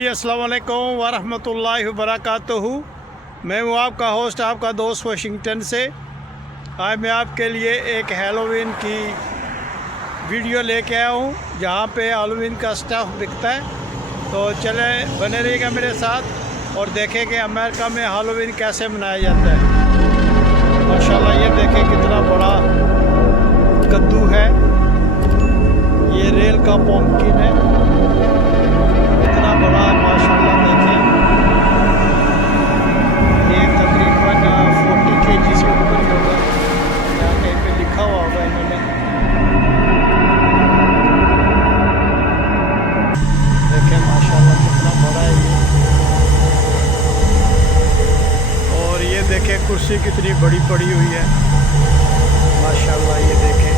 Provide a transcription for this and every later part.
अस्सलाम वालेकुम वरहमतुल्लाहि वबरकातुहू। मैं हूँ आपका होस्ट, आपका दोस्त वाशिंगटन से। आज मैं आपके लिए एक हैलोवीन की वीडियो लेके आया हूँ जहाँ पे हैलोवीन का स्टफ़ बिकता है। तो चले बने रहिएगा मेरे साथ और देखें कि अमेरिका में हैलोवीन कैसे मनाया जाता है। माशाल्लाह ये देखें कितना बड़ा कद्दू है, ये रेल का पम्पकिन है, इतना बड़ा माशाल्लाह देखें। ये तकरीबन 40 kg से ऊपर ही होगा, यहाँ कहीं पे लिखा हुआ होगा इन्होंने। देखें माशाल्लाह कितना बड़ा है ये। और ये देखें कुर्सी कितनी बड़ी पड़ी हुई है माशाल्लाह। ये देखें,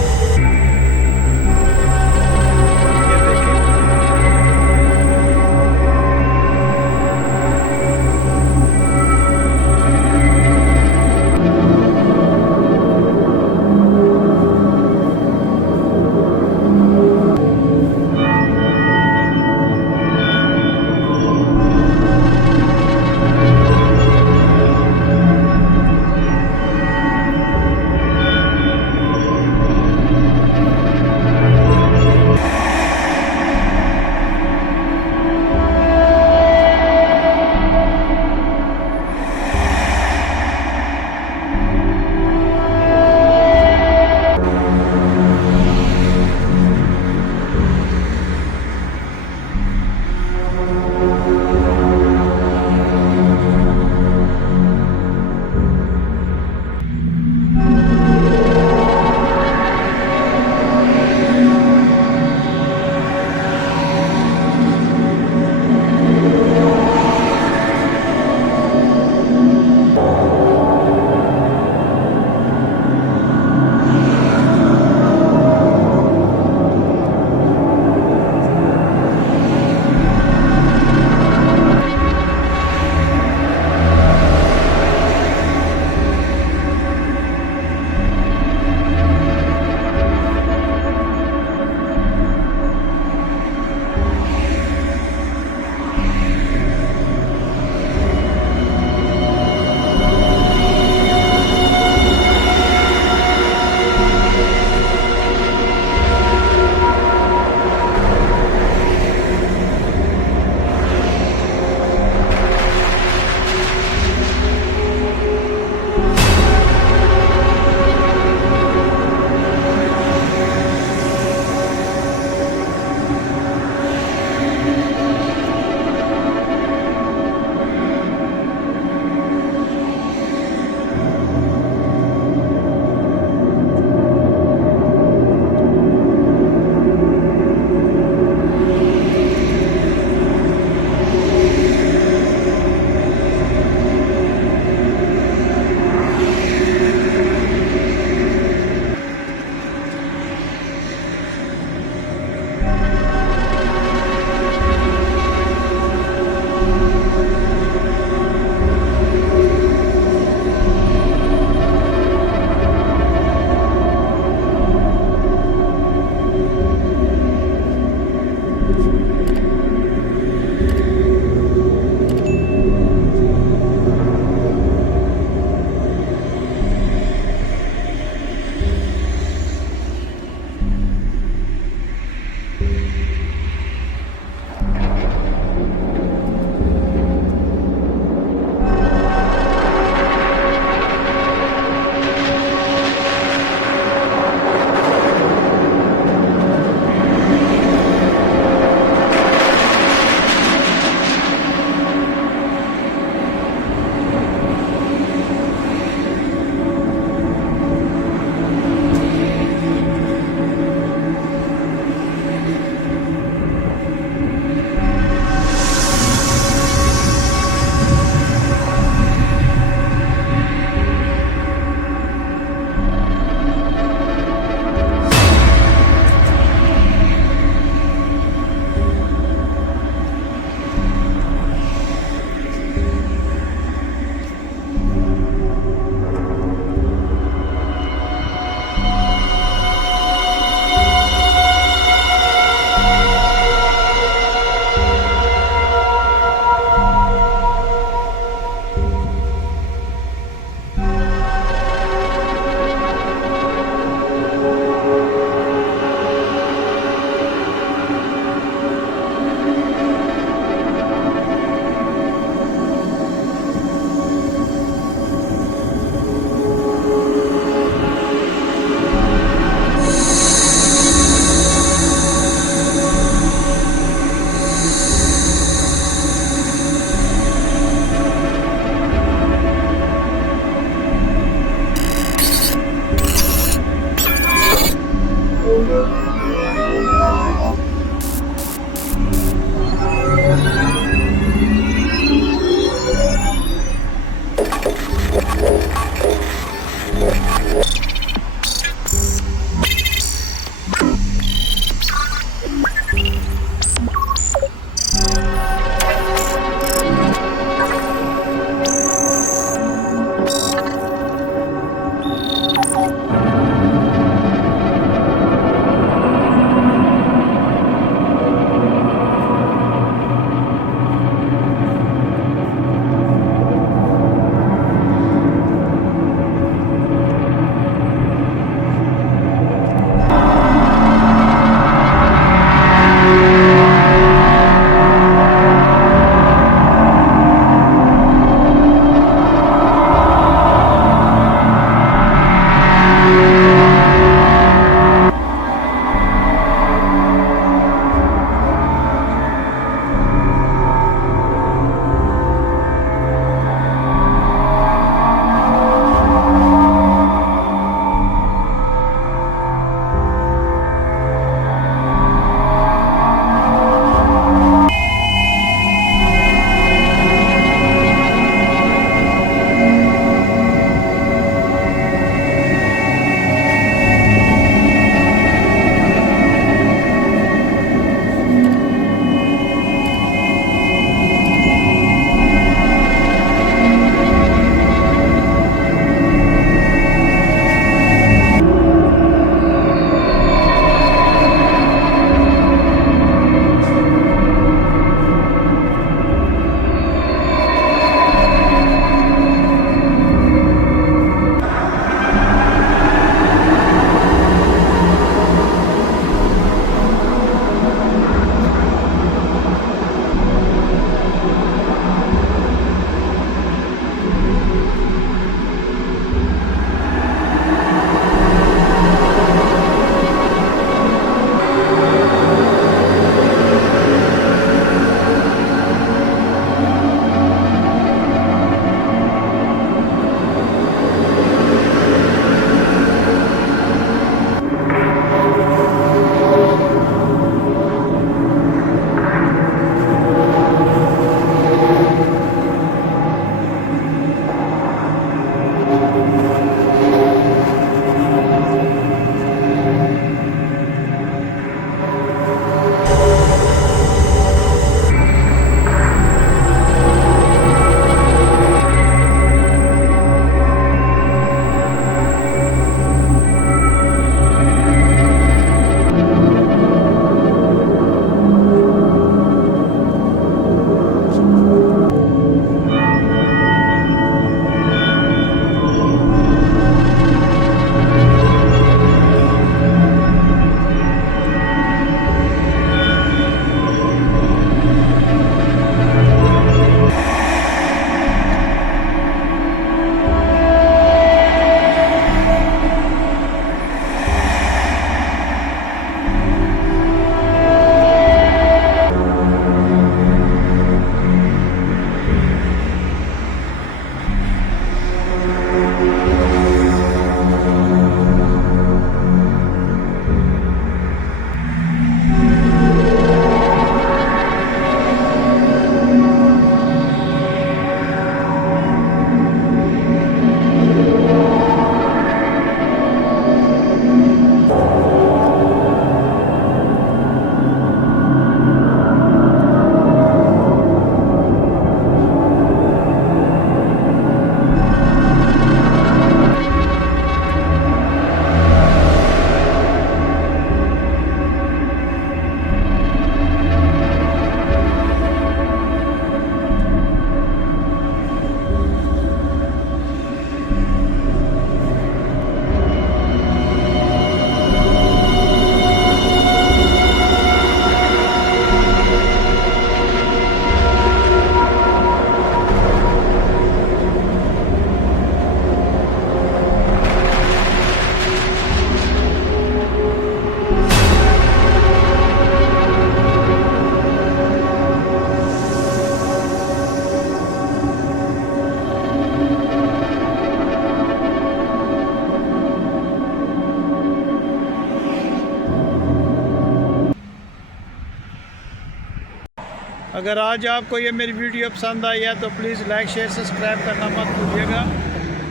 अगर आज आपको ये मेरी वीडियो पसंद आई है तो प्लीज़ लाइक शेयर सब्सक्राइब करना मत भूलिएगा।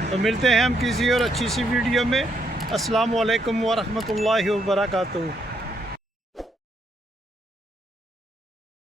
तो मिलते हैं हम किसी और अच्छी सी वीडियो में। अस्सलाम वालेकुम व रहमतुल्लाहि व बरकातुहू।